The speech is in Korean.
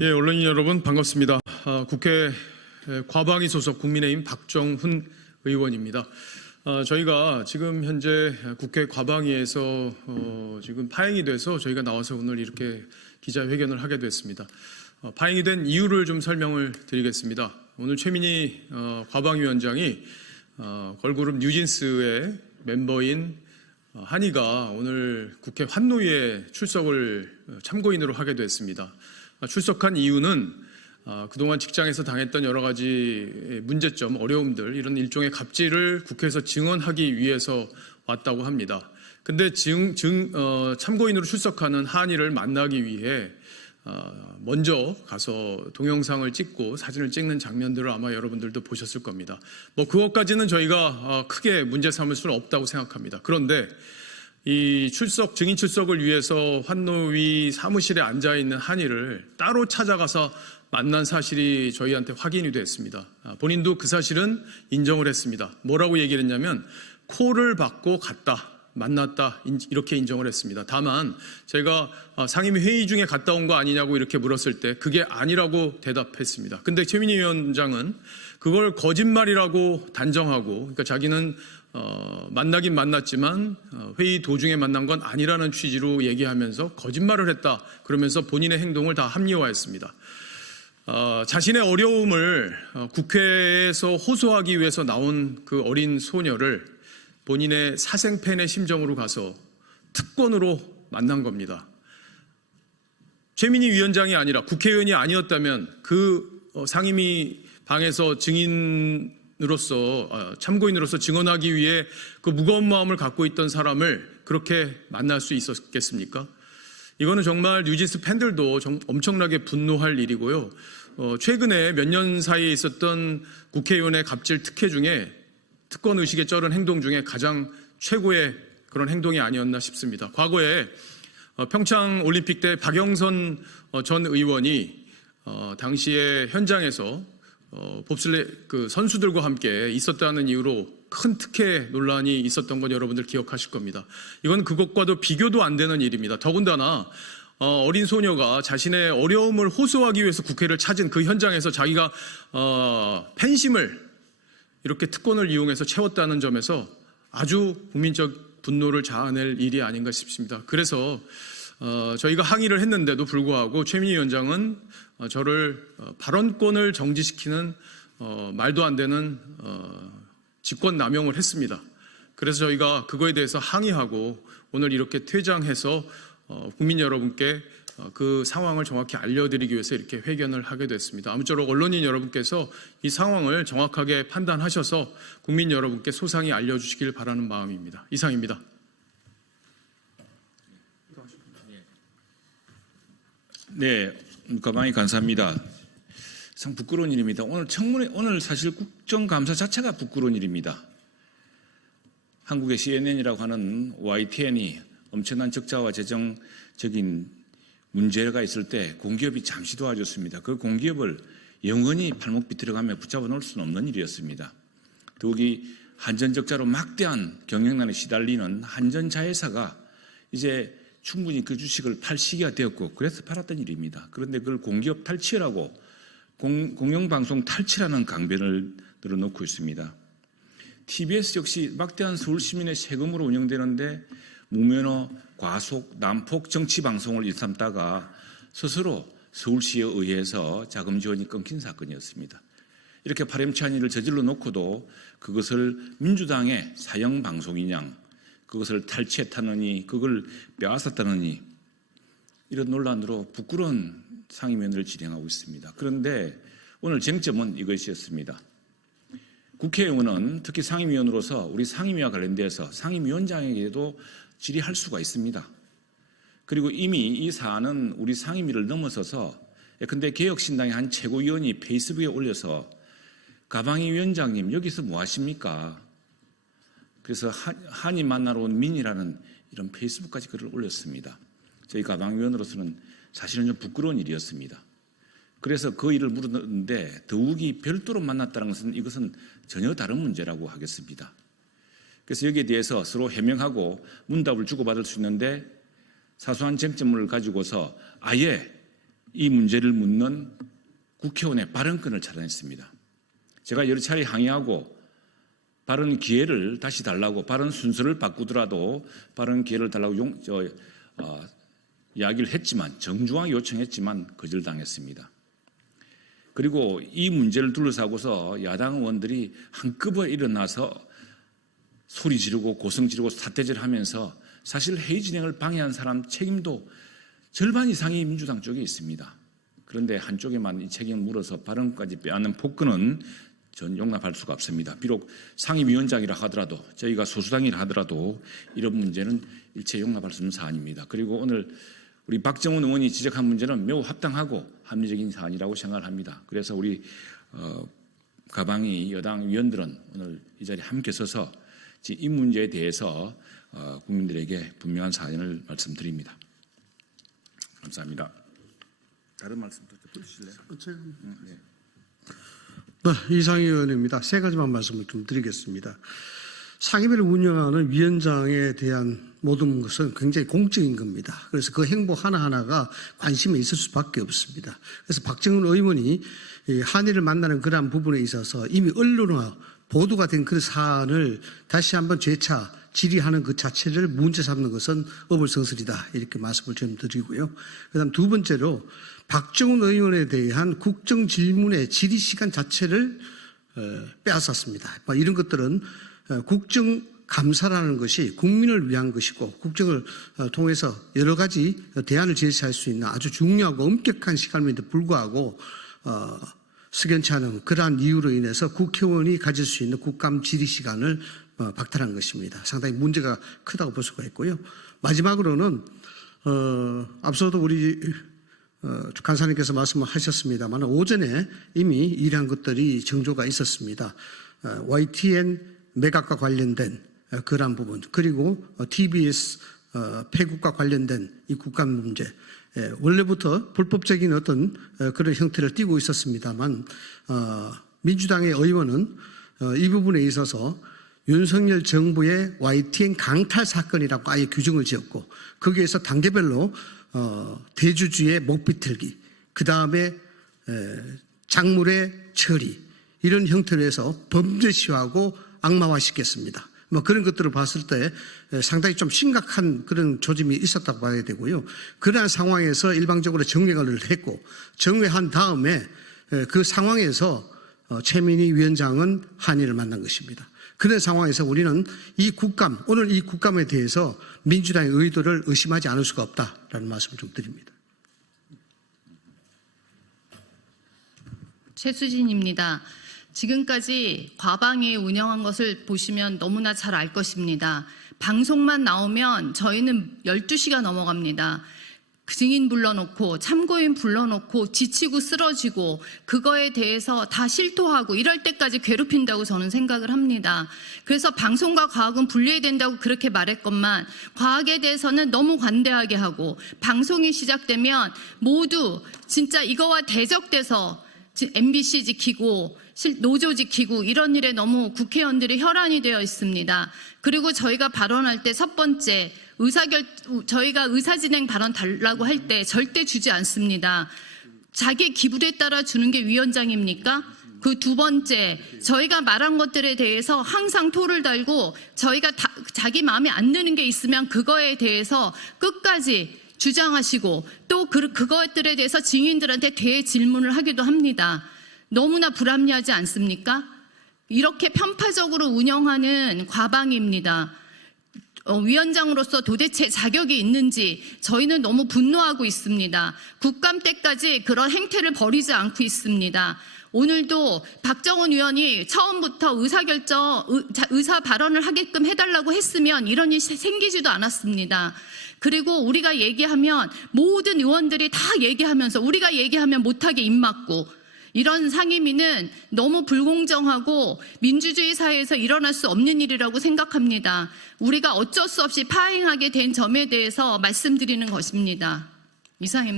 예, 언론인 여러분 반갑습니다. 국회 과방위 소속 국민의힘 박정훈 의원입니다. 저희가 지금 현재 국회 과방위에서 지금 파행이 돼서 저희가 나와서 오늘 이렇게 기자회견을 하게 됐습니다. 파행이 된 이유를 좀 설명을 드리겠습니다. 오늘 최민희 과방위원장이 걸그룹 뉴진스의 멤버인 한이가 오늘 국회 환노위에 출석을 참고인으로 하게 됐습니다. 출석한 이유는 그동안 직장에서 당했던 여러 가지 문제점, 어려움들, 이런 일종의 갑질을 국회에서 증언하기 위해서 왔다고 합니다. 근데 참고인으로 출석하는 한이를 만나기 위해 먼저 가서 동영상을 찍고 사진을 찍는 장면들을 아마 여러분들도 보셨을 겁니다. 그것까지는 저희가 크게 문제 삼을 수는 없다고 생각합니다. 그런데 이 증인 출석을 위해서 환노위 사무실에 앉아있는 한이를 따로 찾아가서 만난 사실이 저희한테 확인이 됐습니다. 본인도 그 사실은 인정을 했습니다. 뭐라고 얘기를 했냐면 콜을 받고 갔다, 만났다, 이렇게 인정을 했습니다. 다만 제가 상임위 회의 중에 갔다 온 거 아니냐고 이렇게 물었을 때 그게 아니라고 대답했습니다. 근데 최민희 위원장은 그걸 거짓말이라고 단정하고, 그러니까 자기는 만나긴 만났지만 회의 도중에 만난 건 아니라는 취지로 얘기하면서 거짓말을 했다, 그러면서 본인의 행동을 다 합리화했습니다. 자신의 어려움을 국회에서 호소하기 위해서 나온 그 어린 소녀를 본인의 사생팬의 심정으로 가서 특권으로 만난 겁니다. 최민희 위원장이 아니라 국회의원이 아니었다면 그 상임위 방에서 참고인으로서 증언하기 위해 그 무거운 마음을 갖고 있던 사람을 그렇게 만날 수 있었겠습니까? 이거는 정말 뉴진스 팬들도 엄청나게 분노할 일이고요. 최근에 몇 년 사이에 있었던 국회의원의 갑질 특혜 중에, 특권 의식에 쩔은 행동 중에 가장 최고의 그런 행동이 아니었나 싶습니다. 과거에 평창 올림픽 때 박영선 전 의원이 당시에 현장에서 봅슬레이 선수들과 함께 있었다는 이유로 큰 특혜 논란이 있었던 건 여러분들 기억하실 겁니다. 이건 그것과도 비교도 안 되는 일입니다. 더군다나 어린 소녀가 자신의 어려움을 호소하기 위해서 국회를 찾은 그 현장에서 자기가 팬심을 이렇게 특권을 이용해서 채웠다는 점에서 아주 국민적 분노를 자아낼 일이 아닌가 싶습니다. 그래서 저희가 항의를 했는데도 불구하고 최민희 위원장은 저를 발언권을 정지시키는 말도 안 되는 직권남용을 했습니다. 그래서 저희가 그거에 대해서 항의하고 오늘 이렇게 퇴장해서 국민 여러분께 그 상황을 정확히 알려드리기 위해서 이렇게 회견을 하게 됐습니다. 아무쪼록 언론인 여러분께서 이 상황을 정확하게 판단하셔서 국민 여러분께 소상히 알려주시길 바라는 마음입니다. 이상입니다. 네, 가만히 감사합니다. 참 부끄러운 일입니다. 오늘 사실 국정감사 자체가 부끄러운 일입니다. 한국의 CNN이라고 하는 YTN이 엄청난 적자와 재정적인 문제가 있을 때 공기업이 잠시 도와줬습니다. 그 공기업을 영원히 발목 비틀어가며 붙잡아 놓을 수는 없는 일이었습니다. 더욱이 한전적자로 막대한 경영난에 시달리는 한전자회사가 이제 충분히 그 주식을 팔 시기가 되었고 그래서 팔았던 일입니다. 그런데 그걸 공기업 탈취라고 공영방송 탈취라는 강변을 늘어놓고 있습니다. TBS 역시 막대한 서울 시민의 세금으로 운영되는데 무면허, 과속, 난폭 정치방송을 일삼다가 스스로 서울시에 의해서 자금 지원이 끊긴 사건이었습니다. 이렇게 파렴치한 일을 저질러 놓고도 그것을 민주당의 사형 방송이냐, 그것을 탈취했다느니, 그걸 빼앗았다느니, 이런 논란으로 부끄러운 상임위원회를 진행하고 있습니다. 그런데 오늘 쟁점은 이것이었습니다. 국회의원은 특히 상임위원으로서 우리 상임위와 관련돼서 상임위원장에게도 질의할 수가 있습니다. 그리고 이미 이 사안은 우리 상임위를 넘어서서, 근데 개혁신당의 한 최고위원이 페이스북에 올려서 가방위 위원장님 여기서 뭐 하십니까? 그래서 한이 만나러 온 민이라는 이런 페이스북까지 글을 올렸습니다. 저희 가방위원으로서는 사실은 좀 부끄러운 일이었습니다. 그래서 그 일을 물었는데 더욱이 별도로 만났다는 것은 이것은 전혀 다른 문제라고 하겠습니다. 그래서 여기에 대해서 서로 해명하고 문답을 주고받을 수 있는데 사소한 쟁점을 가지고서 아예 이 문제를 묻는 국회의원의 발언권을 차단했습니다. 제가 여러 차례 항의하고 발언 기회를 다시 달라고, 발언 순서를 바꾸더라도 발언 기회를 달라고 이야기를 했지만, 정중하게 요청했지만 거절당했습니다. 그리고 이 문제를 둘러싸고서 야당 의원들이 한꺼번에 일어나서 소리 지르고 고성 지르고 사태질 하면서 사실 회의 진행을 방해한 사람 책임도 절반 이상이 민주당 쪽에 있습니다. 그런데 한쪽에만 이 책임을 물어서 발언까지 빼앗는 폭언은 전 용납할 수가 없습니다. 비록 상임위원장이라 하더라도, 저희가 소수당이라 하더라도 이런 문제는 일체 용납할 수 없는 사안입니다. 그리고 오늘 우리 박정훈 의원이 지적한 문제는 매우 합당하고 합리적인 사안이라고 생각을 합니다. 그래서 우리 가방이 여당 위원들은 오늘 이 자리에 함께 서서 이 문제에 대해서 국민들에게 분명한 사안을 말씀드립니다. 감사합니다. 다른 말씀도 해주실래요? 네, 이상희 의원입니다. 세 가지만 말씀을 좀 드리겠습니다. 상임위를 운영하는 위원장에 대한 모든 것은 굉장히 공적인 겁니다. 그래서 그 행보 하나하나가 관심이 있을 수밖에 없습니다. 그래서 박정훈 의원이 한일을 만나는 그러한 부분에 있어서 이미 언론화 보도가 된 그 사안을 다시 한번 재차 질의하는 그 자체를 문제 삼는 것은 어불성설이다, 이렇게 말씀을 좀 드리고요. 그다음 두 번째로 박정훈 의원에 대한 국정 질문의 질의 시간 자체를 빼앗았습니다. 이런 것들은 국정 감사라는 것이 국민을 위한 것이고, 국정을 통해서 여러 가지 대안을 제시할 수 있는 아주 중요하고 엄격한 시간임에도 불구하고 석연치 않은 그러한 이유로 인해서 국회의원이 가질 수 있는 국감 질의 시간을 박탈한 것입니다. 상당히 문제가 크다고 볼 수가 있고요. 마지막으로는 앞서도 우리 간사님께서 말씀을 하셨습니다만 오전에 이미 이러한 것들이 정조가 있었습니다. YTN 매각과 관련된 그러한 부분, 그리고 TBS 폐국과 관련된 이 국감 문제, 원래부터 불법적인 어떤 그런 형태를 띠고 있었습니다만 민주당의 의원은 이 부분에 있어서 윤석열 정부의 YTN 강탈 사건이라고 아예 규정을 지었고, 거기에서 단계별로 대주주의 목비틀기, 그 다음에 작물의 처리, 이런 형태로 해서 범죄시하고 악마화시켰습니다. 그런 것들을 봤을 때 상당히 좀 심각한 그런 조짐이 있었다고 봐야 되고요. 그러한 상황에서 일방적으로 정회를 했고, 정회한 다음에 그 상황에서 최민희 위원장은 한일을 만난 것입니다. 그런 상황에서 우리는 이 국감, 오늘 이 국감에 대해서 민주당의 의도를 의심하지 않을 수가 없다라는 말씀을 좀 드립니다. 최수진입니다. 지금까지 과방위 운영한 것을 보시면 너무나 잘 알 것입니다. 방송만 나오면 저희는 12시가 넘어갑니다. 증인 불러놓고 참고인 불러놓고 지치고 쓰러지고 그거에 대해서 다 실토하고 이럴 때까지 괴롭힌다고 저는 생각을 합니다. 그래서 방송과 과학은 분리해야 된다고 그렇게 말했건만 과학에 대해서는 너무 관대하게 하고, 방송이 시작되면 모두 진짜 이거와 대적돼서 MBC 지키고 노조 지키고 이런 일에 너무 국회의원들이 혈안이 되어 있습니다. 그리고 저희가 발언할 때 첫 번째, 저희가 의사진행 발언 달라고 할 때 절대 주지 않습니다. 자기 기분에 따라 주는 게 위원장입니까? 그 두 번째, 저희가 말한 것들에 대해서 항상 토를 달고, 저희가 자기 마음에 안 드는 게 있으면 그거에 대해서 끝까지 주장하시고, 또 그것들에 대해서 증인들한테 대질문을 하기도 합니다. 너무나 불합리하지 않습니까? 이렇게 편파적으로 운영하는 과방입니다. 위원장으로서 도대체 자격이 있는지 저희는 너무 분노하고 있습니다. 국감 때까지 그런 행태를 버리지 않고 있습니다. 오늘도 박정훈 의원이 처음부터 의사 발언을 하게끔 해달라고 했으면 이런 일이 생기지도 않았습니다. 그리고 우리가 얘기하면 모든 의원들이 다 얘기하면서 우리가 얘기하면 못하게 입 막고, 이런 상임위는 너무 불공정하고 민주주의 사회에서 일어날 수 없는 일이라고 생각합니다. 우리가 어쩔 수 없이 파행하게 된 점에 대해서 말씀드리는 것입니다. 이상입니다.